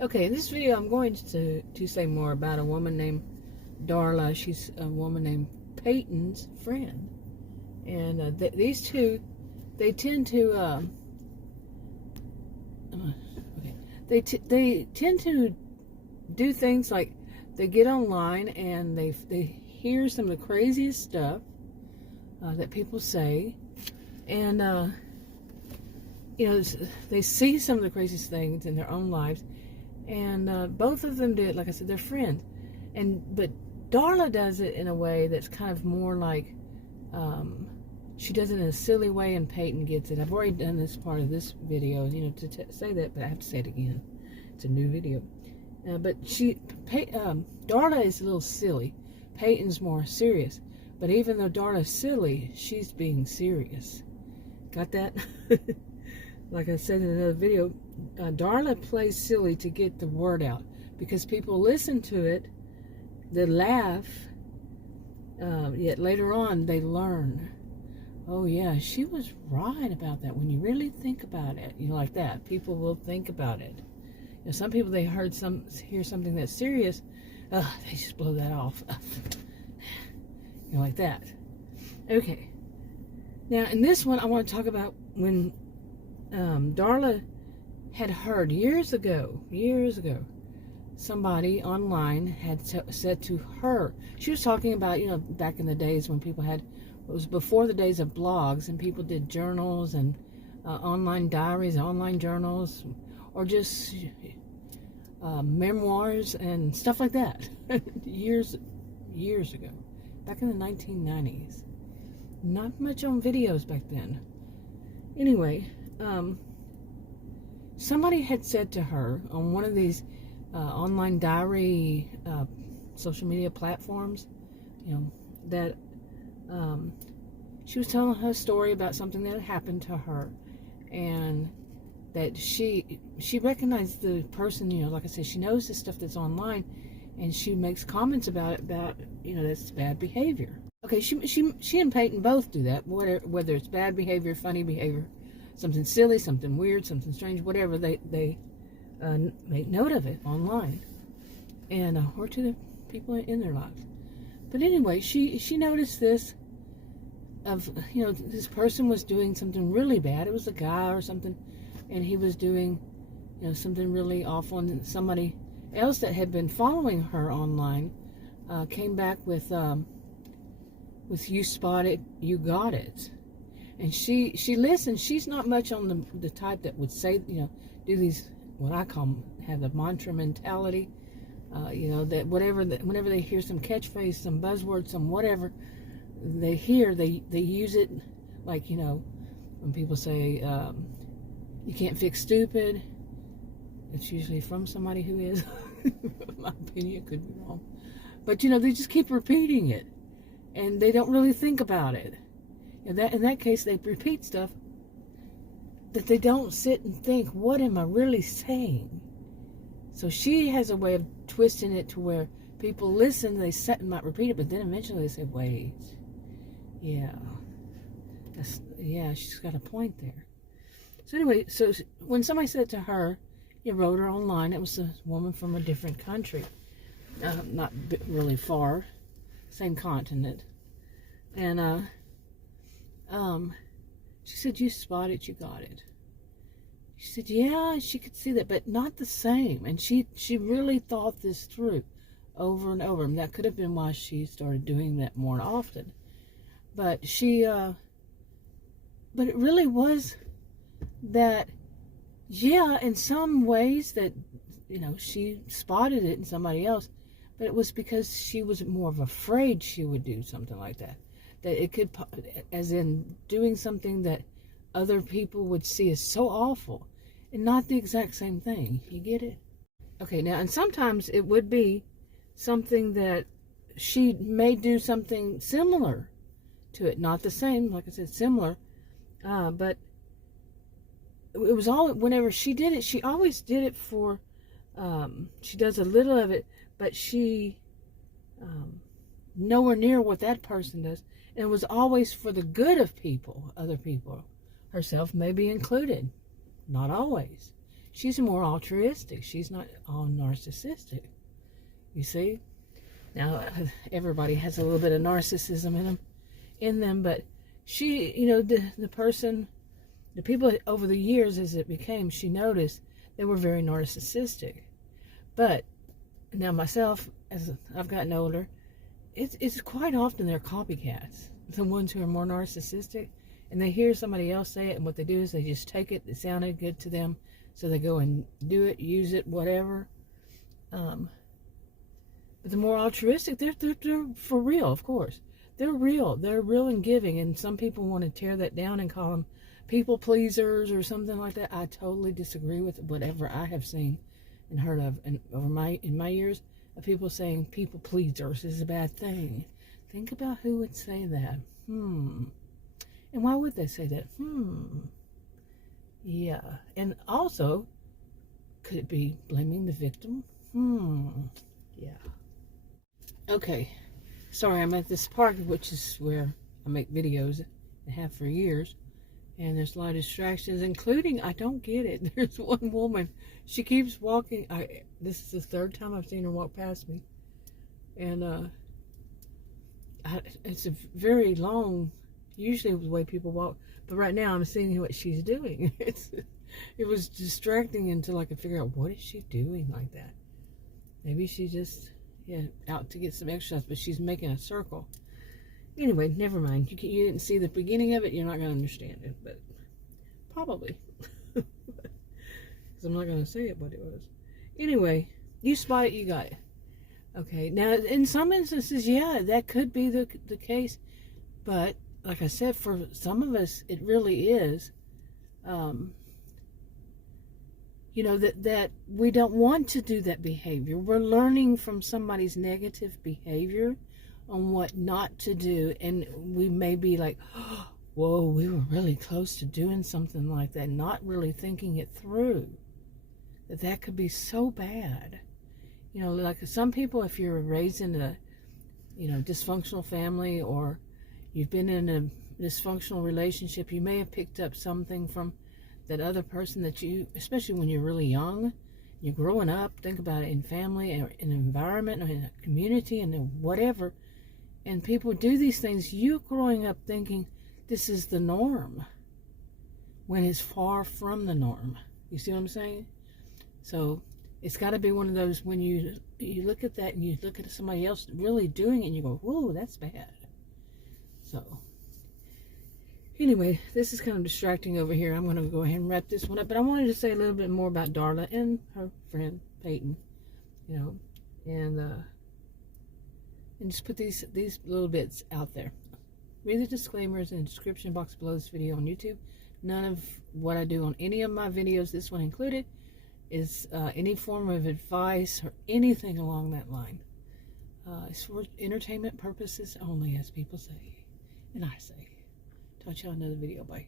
Okay, in this video I'm going to say more about a woman named Darla. She's a woman named Peyton's friend. And these two, they tend to, they tend to do things like they get online and they hear some of the craziest stuff that people say. And, they see some of the craziest things in their own lives. And both of them do it, like I said, they're friends. But Darla does it in a way that's kind of more like, she does it in a silly way, and Peyton gets it. I've already done this part of this video, to say that, but I have to say it again. It's a new video. But Darla is a little silly. Peyton's more serious. But even though Darla's silly, she's being serious. Got that? Like I said in another video, Darla plays silly to get the word out, because people listen to it, they laugh, yet later on they learn. Oh yeah, she was right about that. When you really think about it, like that, people will think about it. Some people, they hear something that's serious, they just blow that off. Like that. Okay. Now in this one, I want to talk about when Darla had heard years ago, somebody online had said to her, she was talking about, back in the days when people had, it was before the days of blogs, and people did journals and online diaries, online journals, or just memoirs and stuff like that. years ago, back in the 1990s. Not much on videos back then. Anyway, somebody had said to her on one of these online diary social media platforms, that she was telling her story about something that had happened to her, and that she recognized the person, like I said, she knows the stuff that's online, and she makes comments about it, that's bad behavior. Okay, she and Peyton both do that, whether it's bad behavior, funny behavior, something silly, something weird, something strange, whatever, they make note of it online, and or to the people in their lives. But anyway, she noticed this, of this person was doing something really bad. It was a guy or something, and he was doing something really awful, and somebody else that had been following her online came back with "You spotted, you got it." And she listened. She's not much on the type that would say, do these, what I call, have the mantra mentality, that whenever they hear some catchphrase, some buzzword, some whatever they hear, they use it, like, when people say, you can't fix stupid, it's usually from somebody who is. In my opinion, it could be wrong. But, they just keep repeating it, and they don't really think about it. In that case, they repeat stuff that they don't sit and think, what am I really saying? So she has a way of twisting it to where people listen, they sit and might repeat it, but then eventually they say, wait, yeah, she's got a point there. So anyway, so when somebody said to her, you wrote her online, it was a woman from a different country, not really far, same continent, and she said, you spotted, you got it. She said, yeah, she could see that, but not the same. And she really thought this through over and over. And that could have been why she started doing that more often. But but it really was that, yeah, in some ways that, she spotted it in somebody else, but it was because she was more of afraid she would do something like that. That it could, as in doing something that other people would see as so awful, and not the exact same thing. You get it? Okay, now, and sometimes it would be something that she may do something similar to it. Not the same, like I said, similar. But it was all, whenever she did it, she always did it for, she does a little of it, but she, nowhere near what that person does. And it was always for the good of people, other people, herself maybe included. Not always. she's more altruistic. She's not all narcissistic. You see? Now, everybody has a little bit of narcissism in them, but she, you know, the people over the years as it became, she noticed they were very narcissistic. But now myself, as I've gotten older, it's quite often they're copycats, the ones who are more narcissistic, and they hear somebody else say it, and what they do is they just take it. It sounded good to them, so they go and do it, use it, whatever. But the more altruistic, they're for real, of course. They're real and giving, and some people want to tear that down and call them people pleasers or something like that. I totally disagree with whatever I have seen and heard of in my years of people saying people pleasers is a bad thing. Think about who would say that. And why would they say that? Yeah. And also, could it be blaming the victim? Yeah. Okay. Sorry, I'm at this park, which is where I make videos and have for years. And there's a lot of distractions, including, I don't get it. There's one woman, she keeps walking. This is the third time I've seen her walk past me. And it's a very long, usually the way people walk. But right now I'm seeing what she's doing. It was distracting until I could figure out, what is she doing like that? Maybe she just, out to get some exercise, but she's making a circle. Anyway, never mind. You didn't see the beginning of it. You're not going to understand it, but probably. Because I'm not going to say it, what it was. Anyway, you spot it, you got it. Okay, now in some instances, yeah, that could be the case. But like I said, for some of us, it really is. You know, that we don't want to do that behavior. We're learning from somebody's negative behavior on what not to do, and we may be like, oh, whoa, we were really close to doing something like that, not really thinking it through, that could be so bad. You know, like some people, if you're raised in a, you know, dysfunctional family, or you've been in a dysfunctional relationship, you may have picked up something from that other person that you, especially when you're really young, you're growing up, think about it, in family, or in an environment, or in a community, and whatever. And people do these things, you growing up thinking this is the norm, when it's far from the norm. You see what I'm saying? So it's got to be one of those, when you look at that and you look at somebody else really doing it, and you go, whoa, that's bad. So anyway, this is kind of distracting over here. I'm going to go ahead and wrap this one up. But I wanted to say a little bit more about Darla and her friend Peyton, you know, and just put these little bits out there. Read the disclaimers in the description box below this video on YouTube. None of what I do on any of my videos, this one included, is any form of advice or anything along that line. It's for entertainment purposes only, as people say. And I say. Talk to y'all in another video. Bye.